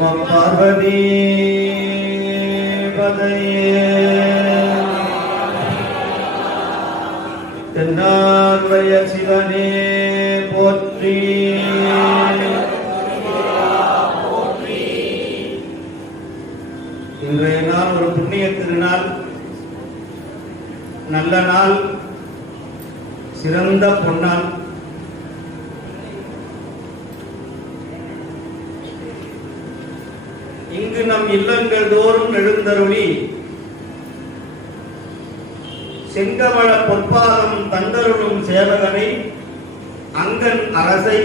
நம பார்வதி பதையே தென்னார்வய சிவனே போற்றி. இன்றைய நாள் ஒரு புண்ணிய திருநாள், நல்ல நாள், சிறந்த பொன்னாள். இங்கு நம் இல்லங்கள் தோறும் எழுந்தருளி செங்கமல பொற்பாதம் தந்தருளும் சேவகனை, அங்கன் அரசை,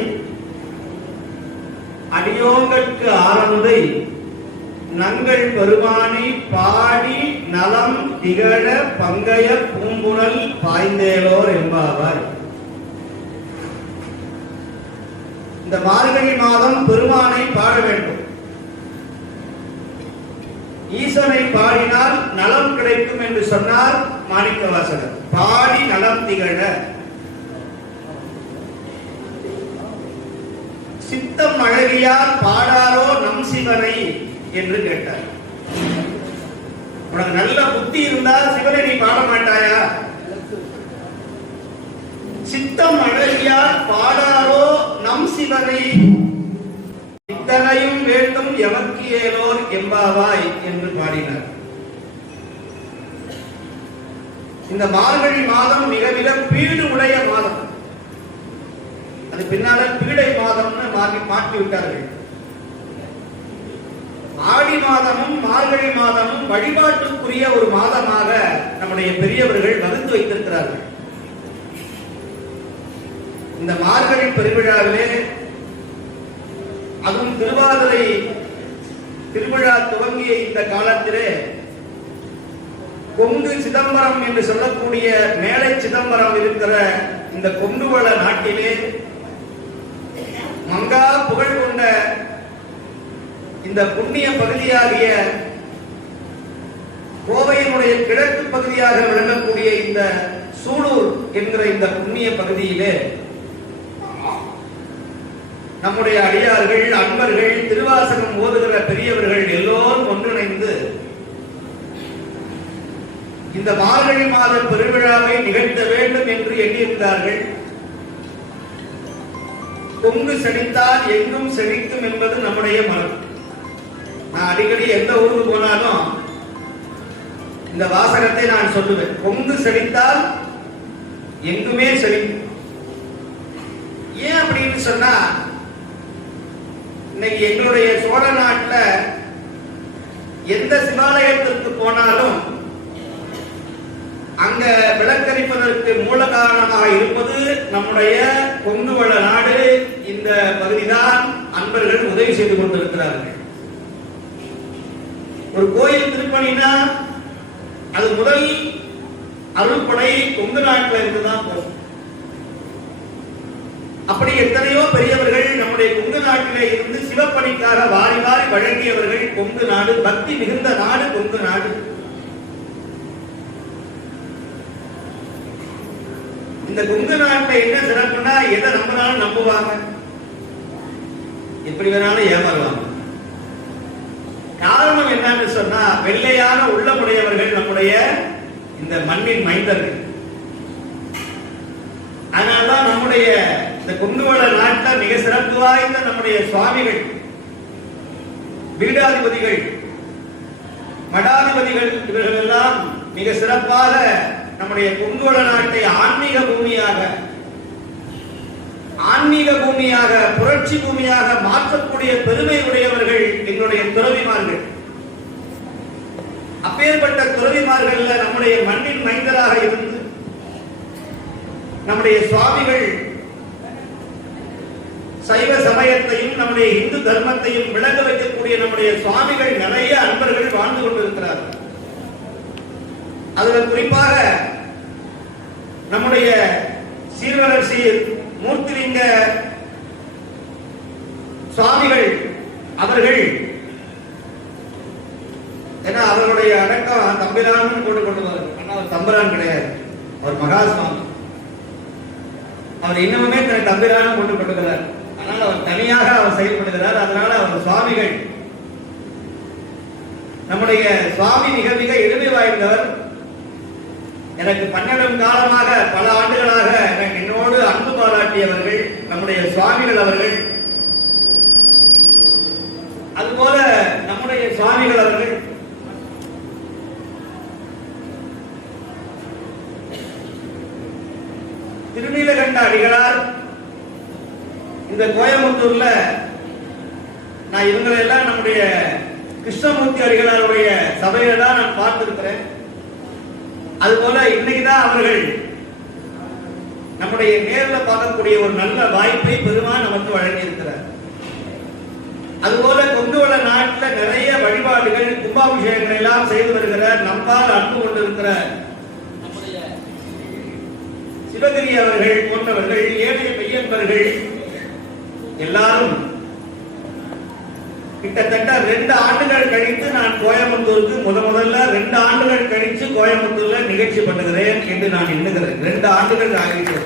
அடியோங்கட்கு ஆரமுதை, நங்கள் பெருமானை பாடி நலம் திகழ பங்கைய பூம்புணல் பாய்ந்தேலோர் என்பாவாய். இந்த மார்கழி மாதம் பெருமானை பாட வேண்டும். ஈசனை பாடினால் நலம் கிடைக்கும் என்று சொன்னார் மாணிக்கவாசகர். பாடி நலம் திகழ, சித்தம் அழகியார் பாடாரோ நம் சிவனை என்று கேட்டார். உனக்கு நல்ல புத்தி இருந்தால் சிவனை நீ பாட மாட்டாயா? சித்தம் அழகியார் பாடாரோ நம் சிவனை, இத்தனையும் வேண்டும் எமக்கு ஏலோர் எம்பாவாய் என்று பாடினார். இந்த மார்கழி மாதம் மிக மிக பீடு உடைய மாதம். அது பின்னால பீடை மாதம்னு மாற்றி விட்டார்கள். ஆடி மாதமும் மார்கழி மாதமும் வழிபாட்டுக்குரிய ஒரு மாதமாக நம்முடைய பெரியவர்கள் வகுத்து வைத்திருக்கிறார்கள். இந்த மார்கழி பெருவிழாவிலே, அதுவும் திருவாதிரை திருவிழா துவங்கிய இந்த காலத்திலே, கொங்கு சிதம்பரம் என்று சொல்லக்கூடிய மேலை சிதம்பரம் இருக்கிற இந்த கொங்குவள நாட்டிலே மங்கா புகழ் கொண்ட இந்த புண்ணிய பகுதியாகிய கோவையினுடைய கிழக்கு பகுதியாக விளங்கக்கூடிய இந்த சூலூர் என்கிற இந்த புண்ணிய பகுதியிலே நம்முடைய அடியார்கள், அன்பர்கள், திருவாசகம் ஓதுகிற பெரியவர்கள் எல்லோரும் ஒன்றிணைந்து இந்த மார்கழி மாத பெருவிழாவை நிகழ்த்த வேண்டும் என்று எண்ணியிருந்தார்கள். கொங்கு செழித்தால் எங்கும் செழிக்கும் என்பது நம்முடைய மனம். நான் அடிக்கடி எந்த ஊருக்கு போனாலும் இந்த வாசகத்தை நான் சொல்லுவேன். கொங்கு செழித்தால் எங்குமே செழிக்கும். ஏன் அப்படின்னு சொன்னா, இன்னைக்கு எங்களுடைய சோழ நாட்டில் எந்த சிவாலயத்திற்கு போனாலும் அங்க விளக்கரிப்பதற்கு மூல காரணமாக இருப்பது நம்முடைய கொங்குவள நாடு. இந்த பகுதிதான் அன்பர்கள் உதவி செய்து கொண்டிருக்கிறார்கள். ஒரு கோயில் திருப்பணினா அது முதல் அருள்படை கொங்கு நாட்டில் இருந்துதான் போகும். அப்படி எத்தனையோ பெரியவர்கள் நம்முடைய கொங்கு நாட்டிலே இருந்து சிவப்பணிக்காக வாரி வாரி வழங்கியவர்கள். கொங்கு நாடு பக்தி மிகுந்த நாடு கொங்கு நாடு. இந்த கொங்கு நாட்டில் என்ன சிறப்புனா, எதை நம்பினாலும் நம்புவாங்க, எப்படி வேணாலும் ஏமாறுவாங்க. காரணம் என்னன்னு சொன்னா, வெள்ளையான உள்ளமுடையவர்கள் நம்முடைய இந்த மண்ணின் மைந்தர்கள். அதனால்தான் நம்முடைய இந்த கொங்குவள நாட்டில் மிக சிறப்பு வாய்ந்த நம்முடைய சுவாமிகள், பீடாதிபதிகள், மடாதிபதிகள், இவர்கள் எல்லாம் மிக சிறப்பாக நம்முடைய கொங்குவள நாட்டை ஆன்மீக பூமியாக புரட்சி பூமியாக மாற்றக்கூடிய பெருமை உடையவர்கள் எங்களுடைய துறவிமார்கள். அப்பேற்பட்ட துறவிமார்கள் நம்முடைய மண்ணின் மைந்தராக இருந்து நம்முடைய சுவாமிகள் சைவ சமயத்தையும் நம்முடைய இந்து தர்மத்தையும் விளங்க வைக்கக்கூடிய நம்முடைய சுவாமிகள் நிறைய அன்பர்கள் வாழ்ந்து கொண்டிருக்கிறார்கள். அதுல குறிப்பாக நம்முடைய சீர்வளர்ச்சி மூர்த்திலிங்க சுவாமிகள் அவர்கள், ஏன்னா அவர்களுடைய அடக்கம் தம்பிரான் போட்டு கொண்டு அவர் தம்பிரான் கிடையாது, அவர் மகாசுவாமி. அவர் இன்னமுமே தன்னை தம்பிரான கொண்டு கொண்டுகிறார். அதனால அவர் தனியாக அவர் செயல்படுகிறார். அதனால அவர் சுவாமிகள் நம்முடைய சுவாமி மிக மிக எளிமை வாய்ந்தவர். எனக்கு பன்னெடும் காலமாக பல ஆண்டுகளாக எனக்கு என்னோடு அன்பு பாராட்டியவர்கள் நம்முடைய சுவாமிகள் அவர்கள். அதுபோல நம்முடைய சுவாமிகள் அவர்கள் திருநீலகண்ட அடிகளார் இந்த கோயம்புத்தூர்ல நான் இவங்களை எல்லாம் நம்முடைய கிருஷ்ணமூர்த்தி அடிகளாருடைய சபையில தான் நான் பார்த்திருக்கிறேன். அதுபோல இன்னைக்குதான் அவர்கள் நம்முடைய நேரில் பார்க்கக்கூடிய ஒரு நல்ல வாய்ப்பை பெருமான் நமக்கு வழங்கி இருக்கிறார். அதுபோல கொங்குவள நாட்டில் நிறைய வழிபாடுகள் கும்பாபிஷேகங்கள் எல்லாம் செய்து வருகிற நம்பால் அன்பு கொண்டிருக்கிற நம்முடைய சிவகிரி அவர்கள் போன்றவர்கள் ஏனைய மெய்யன்பர்கள் எல்லாரும் கிட்டத்தட்ட 2 ஆண்டுகள் கழித்து நான் கோயம்புத்தூருக்கு முதல்ல 2 ஆண்டுகள் கழித்து கோயம்புத்தூர்ல நிகழ்ச்சி பண்ணுகிறேன் என்று நான் எண்ணுகிறேன். 2 ஆண்டுகள் ஆகிவிட்டது.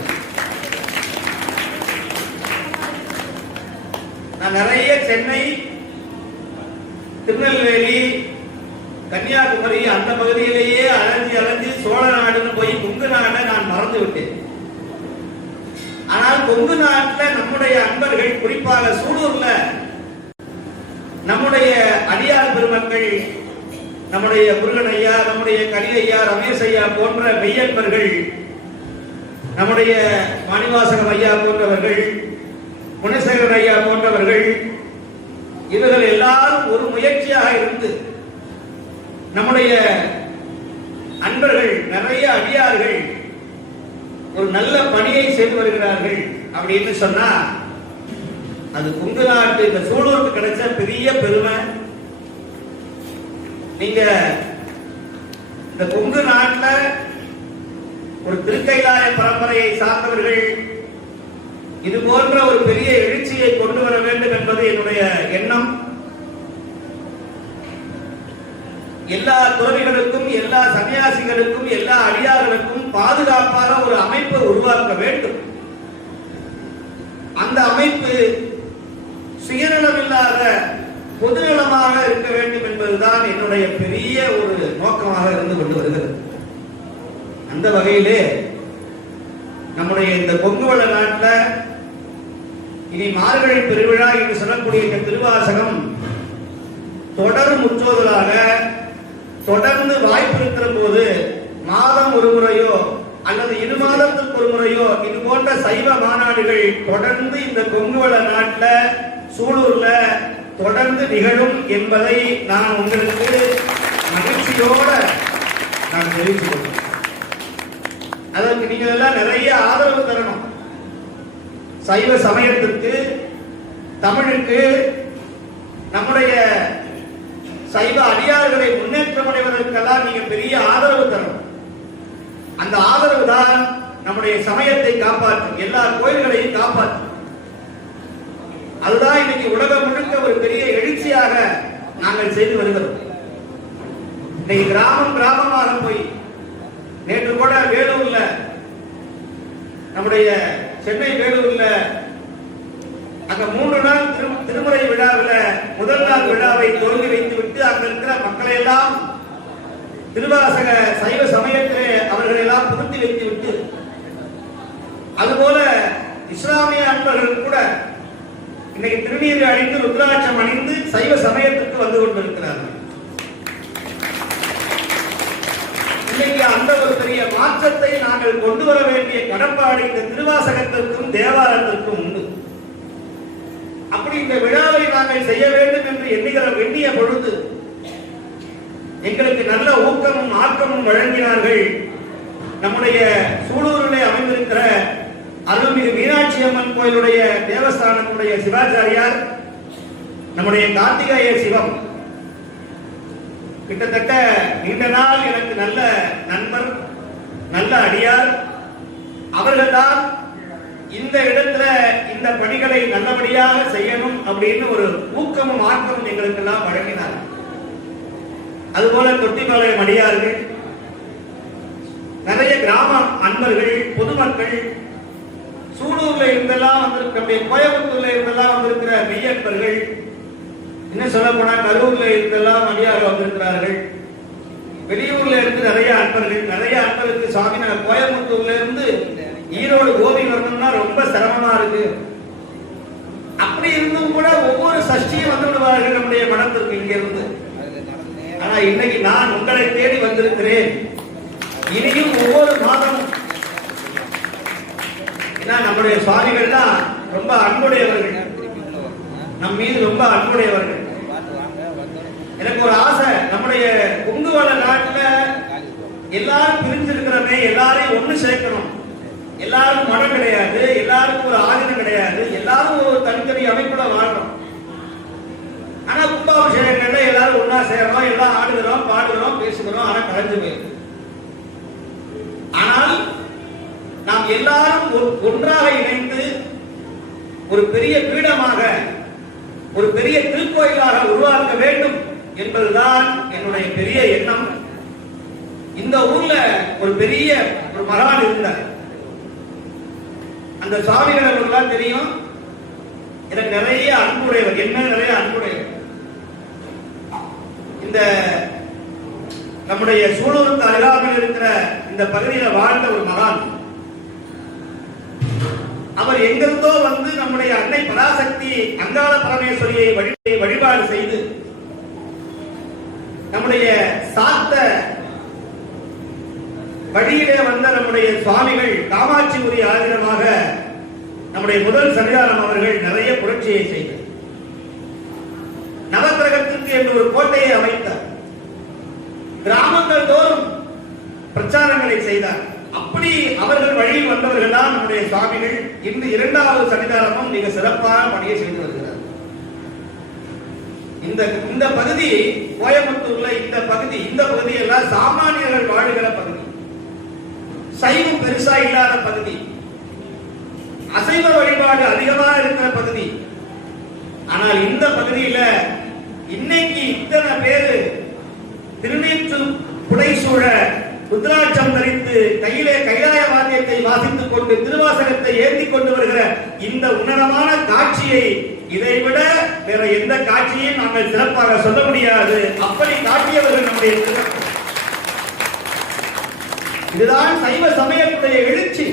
நான் நிறைய சென்னை, திருநெல்வேலி, கன்னியாகுமரி அந்த பகுதியிலேயே அலைஞ்சு சோழ நாடுன்னு போய் கொங்கு நாட்டை நான் மறந்து விட்டேன். ஆனால் கொங்கு நாட்டில் நம்முடைய அன்பர்கள் குறிப்பாக சூலூர்ல நம்முடைய அடியார் பெருமக்கள், நம்முடைய முருகன் ஐயா, நம்முடைய கரி ஐயா, ரமேஷ் ஐயா போன்ற மெய்யன்பர்கள், நம்முடைய மணிவாசகம் ஐயா போன்றவர்கள், குணசேகரன் ஐயா போன்றவர்கள், இவர்கள் எல்லாரும் ஒரு முயற்சியாக இருந்து நம்முடைய அன்பர்கள் நிறைய அடியார்கள் ஒரு நல்ல பணியை செய்து வருகிறார்கள். அப்படின்னு சொன்னா அது கொங்கு நாட்டு இந்த சூலூருக்கு கிடைச்ச பெரிய பெருமை. நீங்க இந்த கொங்கு நாட்டில் ஒரு திருக்கைலாய பரம்பரையை சார்ந்தவர்கள் இது போன்ற ஒரு பெரிய எழுச்சியை கொண்டு வர வேண்டும் என்பது என்னுடைய எண்ணம். எல்லா துறவிகளுக்கும், எல்லா சன்னியாசிகளுக்கும், எல்லா அடியார்களுக்கும் பாதுகாப்பாக ஒரு அமைப்பை உருவாக்க வேண்டும். அந்த அமைப்பு சுயநலமில்லாத பொதுநலமாக இருக்க வேண்டும் என்பதுதான் என்னுடைய பெரிய ஒரு நோக்கமாக இருந்து கொண்டு வருகிறது. அந்த வகையிலே நம்முடைய இந்த கொங்குவள நாட்டில் இனி மார்கழி பெருவிழா என்று சொல்லக்கூடிய இந்த திருவாசகம் தொடர் முற்றோதலாக தொடர்ந்து வாய்ப்பு இருக்கிற போது மாதம் ஒரு முறையோ அல்லது 2 மாதத்துக்கு ஒரு முறையோ இது போன்ற சைவ மாநாடுகள் தொடர்ந்து இந்த கொங்குவள நாட்டில் சூலூர்ல தொடர்ந்து நிகழும் என்பதை நான் உங்களுக்கு மகிழ்ச்சியோட நான் தெரிவித்துக் கொள்கிறேன். அதற்கு நீங்கள் எல்லாம் நிறைய ஆதரவு தரணும். சைவ சமயத்திற்கு, தமிழுக்கு, நம்முடைய சைவ அடியார்களை முன்னேற்றம் அடைவதற்கெல்லாம் நீங்க பெரிய ஆதரவு தரணும். அந்த ஆதரவு தான் நம்முடைய சமயத்தை காப்பாற்றும், எல்லா கோயில்களையும் காப்பாற்றும். அதுதான் இன்னைக்கு உலகம் முழுக்க ஒரு பெரிய எழுச்சியாக நாங்கள் செய்து வருகிறோம். இன்னைக்கு கிராமம் கிராமமாக போய் நேற்று கூட வேலூர்ல, நம்முடைய சென்னை வேலூர்ல அங்க 3 நாள் திருமுறை விழாவில் முதல் நாள் விழாவை துவங்கி வைத்துவிட்டு அங்க இருக்கிற மக்களை எல்லாம் திருவாசக சைவ சமயத்திலே அவர்களை எல்லாம் புகுத்தி வைத்துவிட்டு, அதுபோல இஸ்லாமிய அன்பர்கள் கூட இன்னைக்கு திருநீர் அணிந்து ருத்ராட்சம் அணிந்து சைவ சமயத்திற்கு வந்து கொண்டிருக்கிறார்கள். இன்னைக்கு அந்த ஒரு பெரிய மாற்றத்தை நாங்கள் கொண்டு வர வேண்டிய கடப்பாடு இந்த திருவாசகத்திற்கும் தேவாரத்திற்கும் உண்டு. அப்படி இந்த விழாவை நாங்கள் செய்ய வேண்டும் என்று எண்ணிய பொழுது எங்களுக்கு நல்ல ஊக்கமும் ஆக்கமும் வழங்கினார்கள். நம்முடைய சூலூரிலே அமைந்திருக்கிற அருள்மிகு மீனாட்சி அம்மன் கோயிலுடைய தேவஸ்தானத்துடைய சிவாச்சாரியார், நம்முடைய கார்த்திகேய சிவம், கிட்டத்தட்ட நீண்ட நாள் எனக்கு நல்ல நண்பர், நல்ல அடியார். அவர்கள்தான் இந்த இடத்துல இந்த பணிகளை நல்லபடியாக செய்யணும் அப்படின்னு ஒரு ஊக்கமும் ஆக்கமும் எங்களுக்கு எல்லாம் வழங்கினார். அதுபோல தொட்டிப்பாளையம் அடியார்கள், நிறைய கிராம அன்பர்கள், பொதுமக்கள், சூலூர்ல இருந்தெல்லாம் வந்திருக்கிற, கோயம்புத்தூர்ல இருந்தெல்லாம் வந்திருக்கிற மெய்யன்பர்கள், இன்னும் சொல்ல போனா கரூர்ல இருந்தெல்லாம் அடியார்கள் வந்திருக்கிறார்கள். வெளியூர்ல இருந்து நிறைய அன்பர்களுக்கு சாமி கோயம்புத்தூர்ல இருந்து ஈரோடு கோபி வரணும்னா ரொம்ப சிரமமா இருக்கு. அப்படி இருந்தும் கூட ஒவ்வொரு சஷ்டியும் வந்து விடுவார்கள் நம்முடைய மனத்திற்கு இங்க இருந்து. ஆனா இன்னைக்கு நான் உங்களை தேடி வந்திருக்கிறேன். இனியும் ஒவ்வொரு மாதமும் நம்முடைய சுவாமிகள் தான் ரொம்ப அன்புடையவர்கள், நம் மீது ரொம்ப அன்புடையவர்கள். எனக்கு ஒரு ஆசை, நம்முடைய கொங்குவள நாட்டுல எல்லாரும் பிரிஞ்சிருக்கிறமே, எல்லாரையும் ஒண்ணு சேர்க்கணும். எல்லாரும் மடம் கிடையாது, எல்லாருக்கும் ஒரு ஆதீனம் கிடையாது, எல்லாரும் ஒரு தனித்தனி அமைப்புல வாழணும். ஆனா கும்பாபிஷேகங்கள்ல எல்லாரும் ஒன்னா சேரணும், எல்லாம் ஆடுகிறோம், பாடுகிறோம், பேசுகிறோம். ஆனா கலைஞ்சு போயிருக்கு. ஆனால் நாம் எல்லாரும் ஒன்றாக இணைந்து ஒரு பெரிய பீடமாக, ஒரு பெரிய திருக்கோயிலாக உருவாக்க வேண்டும் என்பதுதான் என்னுடைய பெரிய எண்ணம். இந்த ஊர்ல ஒரு பெரிய ஒரு மகான் இருந்தார். அந்த சுவாமிகளை தெரியும். எனக்கு நிறைய அன்புடையவர், என்ன நிறைய அன்புடையவர். இந்த நம்முடைய சூழலுக்கு அருகாமல் இருக்கிற இந்த பகுதியில் வாழ்ந்த ஒரு மகான். அவர் எங்கிருந்தோ வந்து நம்முடைய அன்னை பராசக்தி அங்காள பரமேஸ்வரியை வழிபாடு செய்து நம்முடைய சாத்த வழியிலே வந்த நம்முடைய சுவாமிகள் காமாட்சிபுரி ஆதீனமாக நம்முடைய முதல் சன்னிதானம் அவர்கள் நிறைய புரட்சியை செய்தார். நவக்கிரகத்திற்கு என்று ஒரு கோட்டையை அமைத்தார். கிராமங்கள் தோறும் பிரச்சாரங்களை செய்தார். அப்படி அவர்கள் வழியில் வந்தவர்கள் தான் நம்முடைய சுவாமிகள். இன்று இரண்டாவது சன்னிதானமும் மிக சிறப்பான பணியை செய்து வருகிறார். இந்த பகுதி கோயம்புத்தூர்ல இந்த பகுதி எல்லாம் சாமானியர்கள் வாழுகிற பகுதி, சைவம் பெருசா இல்லாத பகுதி, அசைவ வழிபாடு அதிகமாக இருக்கிற பகுதி. ஆனால் இந்த பகுதியில இன்னைக்கு இத்தனை பேரு திருநீற்று புடைசூழ ருத்ராட்சம் தரித்து கையிலே கைலாய வாத்தியத்தை வாசித்துக் கொண்டு திருவாசகத்தை ஏற்றி கொண்டு வருகிற இந்த உன்னதமான காட்சியை இதைவிட வேற எந்த காட்சியையும் நாங்கள் சிறப்பாக சொல்ல முடியாது. அப்படி காட்டியவர்கள் நம்முடைய சிறப்பு. இதுதான் சைவ சமயத்துடைய எழுச்சி.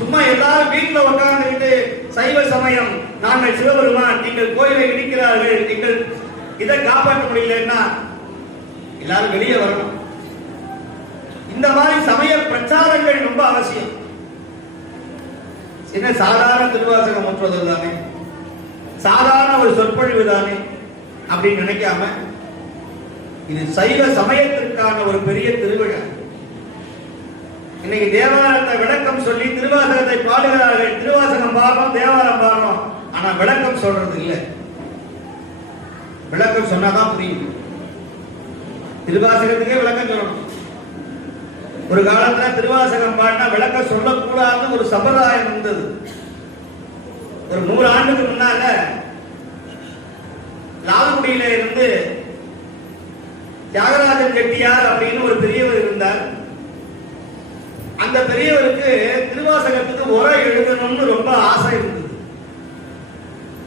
சும்மா எல்லாரும் வீட்டில் உட்கார்ந்துட்டு சைவ சமயம், நாங்கள் சிவபெருமான், நீங்கள் கோயிலை இடிக்கிறார்கள், நீங்கள் இதை காப்பாற்ற முடியலன்னா எல்லாரும் வெளியே வரணும். இந்த மாதிரி சமய பிரச்சாரங்கள் ரொம்ப அவசியம். என்ன சாதாரண திருவாசகம் ஒற்றுவதல் தானே, சாதாரண ஒரு சொற்பொழிவு தானே அப்படின்னு நினைக்காம இது சைவ சமயத்திற்கான ஒரு பெரிய திருவிழா. இன்னைக்கு தேவாரத்தை விளக்கம் சொல்லி திருவாசகத்தை பாடுகிறார்கள். திருவாசகம் பாடுறோம், தேவாரம் பாடுறோம், ஆனா விளக்கம் சொல்றது இல்லை. விளக்கம் சொன்னாதான் புரியும். திருவாசகத்துக்கே விளக்கம் சொல்லணும். ஒரு காலத்துல திருவாசகம் பாடினா விளக்கம் சொல்லக்கூடாதுன்னு ஒரு சம்பிரதாயம் இருந்தது. ஒரு 100 ஆண்டுக்கு முன்னால லால்குடியில இருந்து தியாகராஜன் செட்டியார் அப்படின்னு ஒரு பெரியவர் இருந்தார். அந்த பெரியவருக்கு திருவாசகத்துக்கு உரை எழுதணும்னு ரொம்ப ஆசை இருந்தது.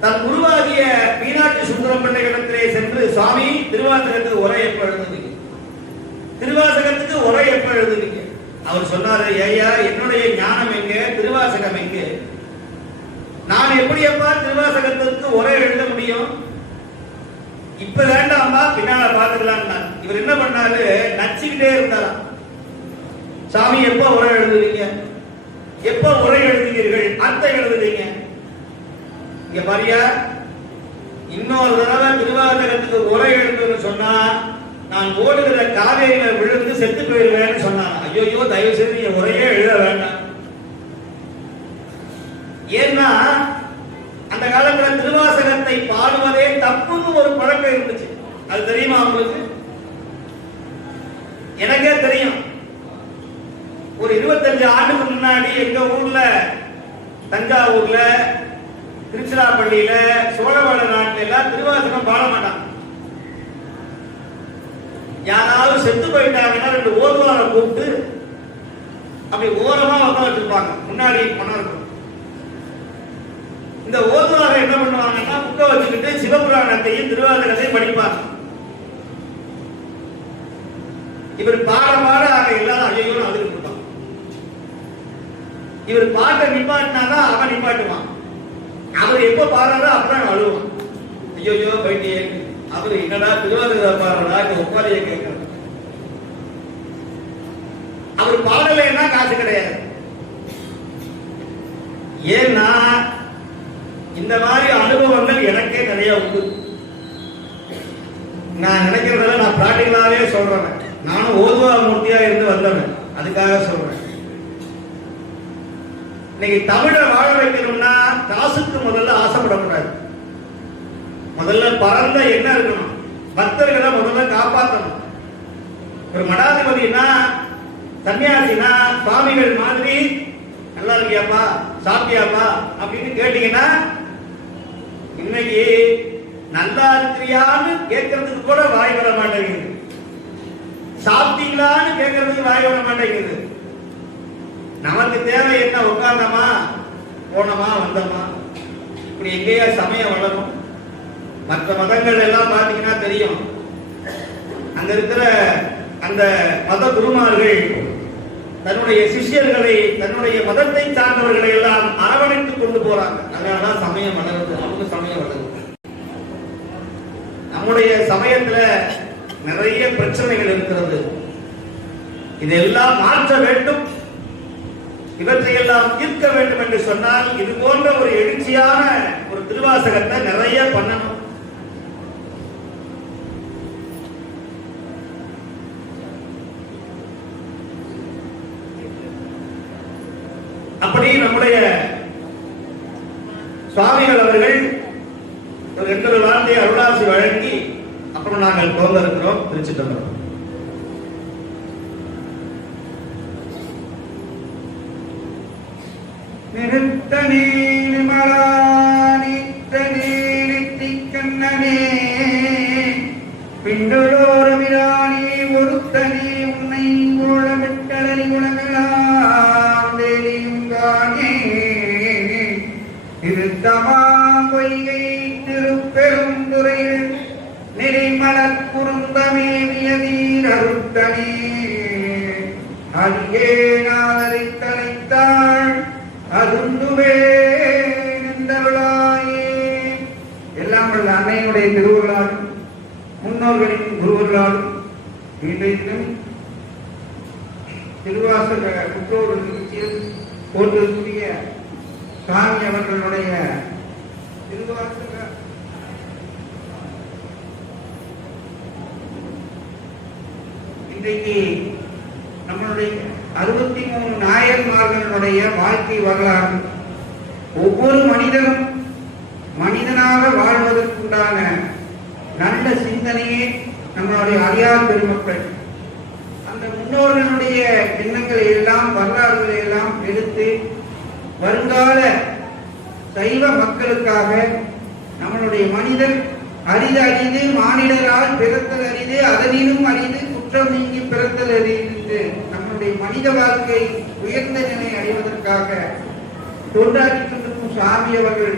தன் குருவாகிய மீனாட்சி சுந்தரம் பிள்ளை இடத்திலே சென்று, சுவாமி திருவாசகத்துக்கு உரை எப்ப எழுதுவீங்க, திருவாசகத்துக்கு உரை எப்ப எழுதுவீங்க? அவர் சொன்னாரு, ஐயா என்னுடைய ஞானம் எங்க, திருவாசகம் எங்க, நான் எப்படியப்பா திருவாசகத்திற்கு உரை எழுத முடியும்? இப்ப வேண்டாமா, பின்னால பாத்துக்கலாம். இவர் என்ன பண்ணாரு, நச்சிக்கிட்டே இருந்தாராம். சாமி எப்ப உரை எழுதுவீங்க, எப்ப உரை எழுதுவீர்கள், அர்த்தம் எழுதுவீங்க? இங்க பாரியா, இன்னொரு தடவை திருவாசகத்துக்கு உரை எழுதுன்னு சொன்னா நான் ஓடுகிற காவேரியில விழுந்து செத்து போயிருவேன்னு சொன்னான். ஐயோ தயவு செய்து நீ உரையே எழுத வேண்டாம். ஏன்னா அந்த காலத்துல திருவாசகத்தை பாடுவதே தப்புன்னு ஒரு பழக்கம் இருந்துச்சு. அது தெரியுமா உங்களுக்கு? எனக்கே தெரியும். ஒரு 25 ஆண்டுக்கு முன்னாடி எங்க ஊர்ல, தஞ்சாவூர்ல, திருச்சிராப்பள்ளியில, சோழவள நாட்டுல எல்லாம் திருவாசகம் பாட மாட்டாங்க. யாராவது செத்து போயிட்டாங்கன்னா 2 ஓதுவாரை கூப்பிட்டு அப்படி ஓரமா உட்கார வச்சிருப்பாங்க. முன்னாடி பணம் இருக்கும். இந்த ஓதுவாரை என்ன பண்ணுவாங்கன்னா புக்க வச்சுக்கிட்டு சிவ திருவாசகத்தையும் திருவாசகத்தையும் படிப்பார். இவர் பாட பாட ஆக எல்லாரும் ஐயோ அதுக்கு கொடுப்பான். இவர் பாட்டை நிப்பாட்டினாதான் அவன் நிப்பாட்டுவான். அவர் எப்ப பாடுறாரோ அப்பதான் அழுவான். ஐயோ போயிட்டே அவரு என்னடா திருவாதிரை பாடுறா ஒப்பாரியை கேட்கிறார். அவர் பாடலைன்னா காசு கிடையாது. ஏன்னா இந்த மாதிரி அனுபவங்கள் எனக்கே நிறைய உண்டு. நான் நினைக்கிறதெல்லாம் நான் பிராக்டிகலாவே சொல்றேன். நானும் ஓதுவா மூர்த்தியா இருந்து வந்தவன், அதுக்காக சொல்றேன். இன்னைக்கு தமிழை வாழ வைக்கணும்னா காசுக்கு முதல்ல ஆசைப்படக்கூடாது. முதல்ல பரந்த எண்ணம் இருக்கணும். பக்தர்களை முதல்ல காப்பாற்றணும். ஒரு மடாதிபதினா சன்னியாசினா சுவாமிகள் மாதிரி நல்லா இருக்கியாப்பா சாப்பிட்டியாப்பா அப்படின்னு கேட்டீங்கன்னா இன்னைக்கு நல்லா இருக்கிறியான்னு கேட்கறதுக்கு கூட வாய் வர மாட்டேங்குது. சாப்பிட்டீங்களான்னு கேட்கறதுக்கு வாய் வர மாட்டேங்குது. நமக்கு தேவை என்ன? உட்கார்ந்தமா போனமா வந்தமா. இப்படி எங்கேயா சமயம் வளரும்? மற்ற மதங்கள் எல்லாம் பாத்தீங்கன்னா தெரியும். அங்க இருக்கிற அந்த மத குருமார்கள் தன்னுடைய சிஷ்யர்களை தன்னுடைய மதத்தை சார்ந்தவர்களை எல்லாம் அரவணைத்து கொண்டு போறாங்க. அதனாலதான் சமயம் வளருது. அவங்க சமயம் வளருது. நம்முடைய சமயத்துல நிறைய பிரச்சனைகள் இருக்கிறது. இதெல்லாம் மாற்ற வேண்டும். இவற்றையெல்லாம் தீர்க்க வேண்டும் என்று சொன்னால் இது போன்ற ஒரு எழுச்சியான ஒரு திருவாசகத்தை நிறைய பண்ணணும். அப்படி நம்முடைய சுவாமிகள் அவர்கள் ஒரு 2 வார்த்தையை அருளாசி வழங்கி அப்புறம் நாங்கள் போக இருக்கிறோம். திருச்சி தந்தோம். நிறுத்தனே நிமலானித்தனே நெற்றிக்கண்ணனே பிண்டலோரமிரானே ஒருத்தனே உன்னை ஓழமிட்டலி உலகலாம் வேலியுங்கானே திருத்தமா பொய்கை திருப்பெருந்துறையில் நெறிமலர் குறுந்தமேவியதீர் அருத்தனே அடியே நாளரை தலைத்தாள் அதுந்துவே நின்றருளாயே. எல்லாம் வல்ல அன்னையுடைய திருவுருளாலும் முன்னோர்களின் குருவர்களாலும் இன்றைக்கும் திருவாசக குற்றோடு நிகழ்ச்சியில் போட்டிருக்கிய சாமி அவர்களுடைய திருவாசக இன்றைக்கு நம்மளுடைய 63 நாயன்மார்களுடைய வாழ்க்கை வரலாறு. ஒவ்வொரு மனிதனும் மனிதனாக வாழ்வதற்குண்டான நல்ல சிந்தனையே நம்மளுடைய அறியார் பெருமக்கள் அந்த முன்னோர்களுடைய எண்ணங்களை எல்லாம் வரலாறுகளை எல்லாம் எடுத்து வருங்கால சைவ மக்களுக்காக நம்மளுடைய மனிதன் அரிது அரிது மானிடரால் பிறத்தல் அரிது அதனினும் அரிது குற்றம் நீங்கி பிறத்தல் அரிது நம்முடைய மனித வாழ்க்கை உயர்ந்த நிலை அடைவதற்காக தொண்டாற்றி கொண்டிருக்கும் சாமி அவர்கள்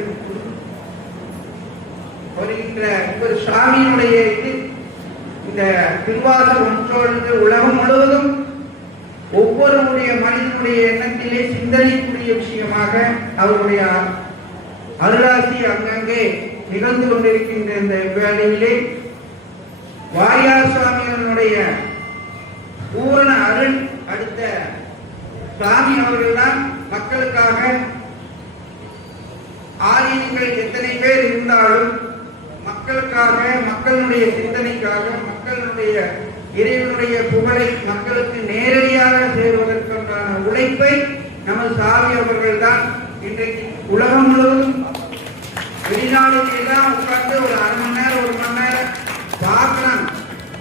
வருகின்ற ஒரு சாமியினுடைய இந்த திருவாசகம் ஒன்றோடு உலகம் முழுவதும் ஒவ்வொருடைய மனிதனுடைய எண்ணத்திலே சிந்தனைக்குரிய விஷயமாக அவருடைய அருளாசி அங்கங்கே நிகழ்ந்து கொண்டிருக்கின்ற இந்த வேளையிலே வாரியார் சுவாமிகளுடைய பூரண அருள் அடுத்த சுவாமி அவர்கள்தான் மக்களுக்காக ஆலயங்கள் எத்தனை பேர் இருந்தாலும் மக்களுக்காக மக்களுடைய சிந்தனைக்காக மக்களுடைய இறைவனுடைய புகழை மக்களுக்கு நேரடியாக சேருவதற்கான உழைப்பை நமது சாமி அவர்கள் தான் இன்றைக்கு உலகம் முழுவதும் வெளிநாடுகளெல்லாம் உட்கார்ந்து ஒரு 1/2 மணி நேரம் 1 மணி நேரம் பார்க்கலாம்.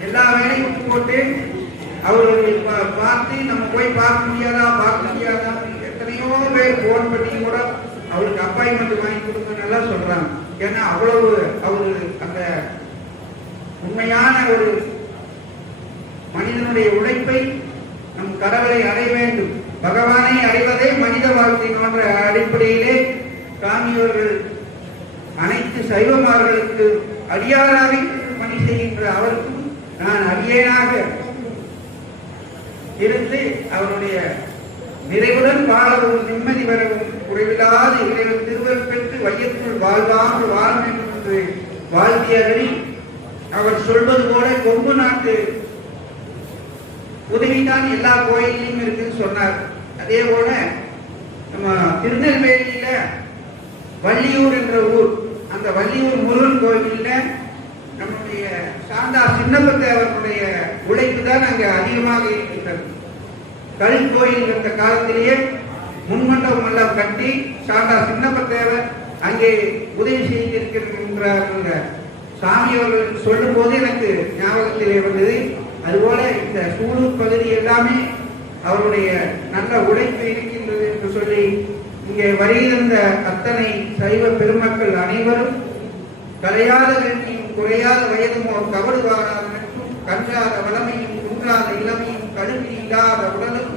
எல்லா வேலையும் போட்டு அவர்களை பார்த்து நம்ம போய் பார்க்க முடியாதா எத்தனையோ பேர் போன் பண்ணி கூட அவருக்கு அப்பாயின்மெண்ட் வாங்கி கொடுக்கணும்னு சொல்றாங்க. ஏன்னா அவ்வளவு அவரு அந்த உண்மையான ஒரு மனிதனுடைய உழைப்பை நம் கடவுளை அடைய வேண்டும். பகவானை அடைவதே மனித வாழ்க்கையின்ற அடிப்படையிலே சாமியவர்கள் அனைத்து சைவமார்களுக்கு அடியாராக பணி செய்கின்ற அவருக்கும் நான் அடியேனாக இருந்து அவருடைய நிறைவுடன் வாழவும் நிம்மதி பெறவும் குறைவில்லாத இறைவன் திருவருள் பெற்று வையத்துள் வாழ்வாக வாழும் என்று வாழ்த்தியவரை அவர் சொல்வது போல கொங்கு நாட்டு உதவிதான் எல்லா கோயிலையும் இருக்குன்னு சொன்னார். அதே போல நம்ம திருநெல்வேலியில வள்ளியூர் என்ற ஊர், அந்த வள்ளியூர் முருகன் கோயில்ல நம்முடைய சாந்தா சின்னப்பத்தேவருடைய உழைப்பு தான் அங்கே அதிகமாக இருக்கின்றது. கல் கோயில் என்ற காலத்திலேயே முன்மண்டபம் எல்லாம் கட்டி சாந்தா சின்னப்பத்தேவர் அங்கே உதவி செய்திருக்கின்றார்கள். சாமி அவர்கள் சொல்லும் போது எனக்கு ஞாபகத்திலே வந்தது. அதுபோல இந்த சூலூர் பகுதி எல்லாமே அவருடைய நல்ல உழைப்பு இருக்கின்றது என்று சொல்லி இங்கே வருகின்ற அத்தனை சைவ பெருமக்கள் அனைவரும் கரையாத வேண்டியும் குறையாத வயதும் கவடு வாராத நட்பும் கன்றாத வளமையும் குன்றாத இளமையும் கடுமை இல்லாத உடலும்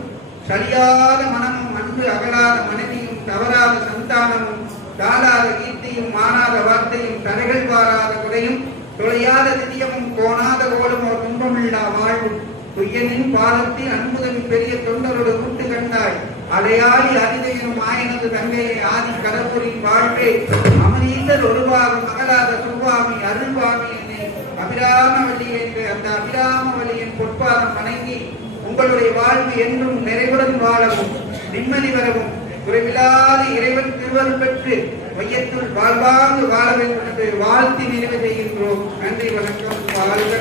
சலியாத மனமும் அன்பு அகலாத மனைவியும் தவறாத சந்தானமும் தாளாத கீர்த்தியும் மாறாத வார்த்தையும் தரைகள் வாராத குறையும் தொலையாத திதியமும் கோணாத கோலும் ஒரு துன்பமில்லா வாழ்வும் துய்யனின் பாதத்தில் அன்புதன் பெரிய தொண்டரோடு கூட்டு கண்டாய் அடையாளி அதிதையனும் ஆயனது தங்கையை ஆதி கடவுரின் வாழ்வே அமரீந்தர் ஒருவாரும் மகளாத சுவாமி அருள்வாமி என்னை அபிராமவல்லி என்று அந்த அபிராமவல்லியின் பொற்பாதம் வணங்கி உங்களுடைய வாழ்வு என்றும் நிறைவுடன் வாழவும் நிம்மதி பெறவும் குறைவில்லாத இறைவன் திருவருள் பெற்று வையத்துள் வாழ்வாங்கு வாழ வேண்டும் என்று வாழ்த்தி நிறைவு செய்கின்றோம். நன்றி, வணக்கம். வாழ்க